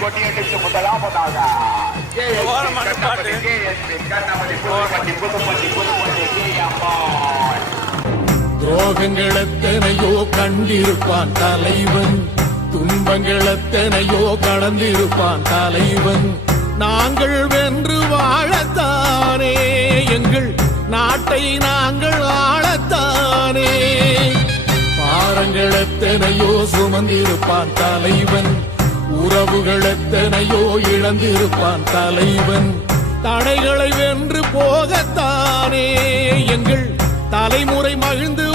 முதலில் கொடியெடுத்து முதலாவதாக. துரோகங்கள் எத்தனையோ கண்டிருப்பான் தலைவன். துன்பங்கள் எத்தனையோ கடந்திருப்பான் தலைவன். நாங்கள் வென்று வாழத்தானே எங்கள் நாட்டை நாங்கள் ஆளத்தானே. பாரங்கள் எத்தனையோ சுமந்திருப்பான் தலைவன். உறவுகள் எத்தனையோ இழந்திருப்பான் தலைவன். தடைகளை வென்று போகத்தானே எங்கள் தலைமுறை மகிழ்ந்து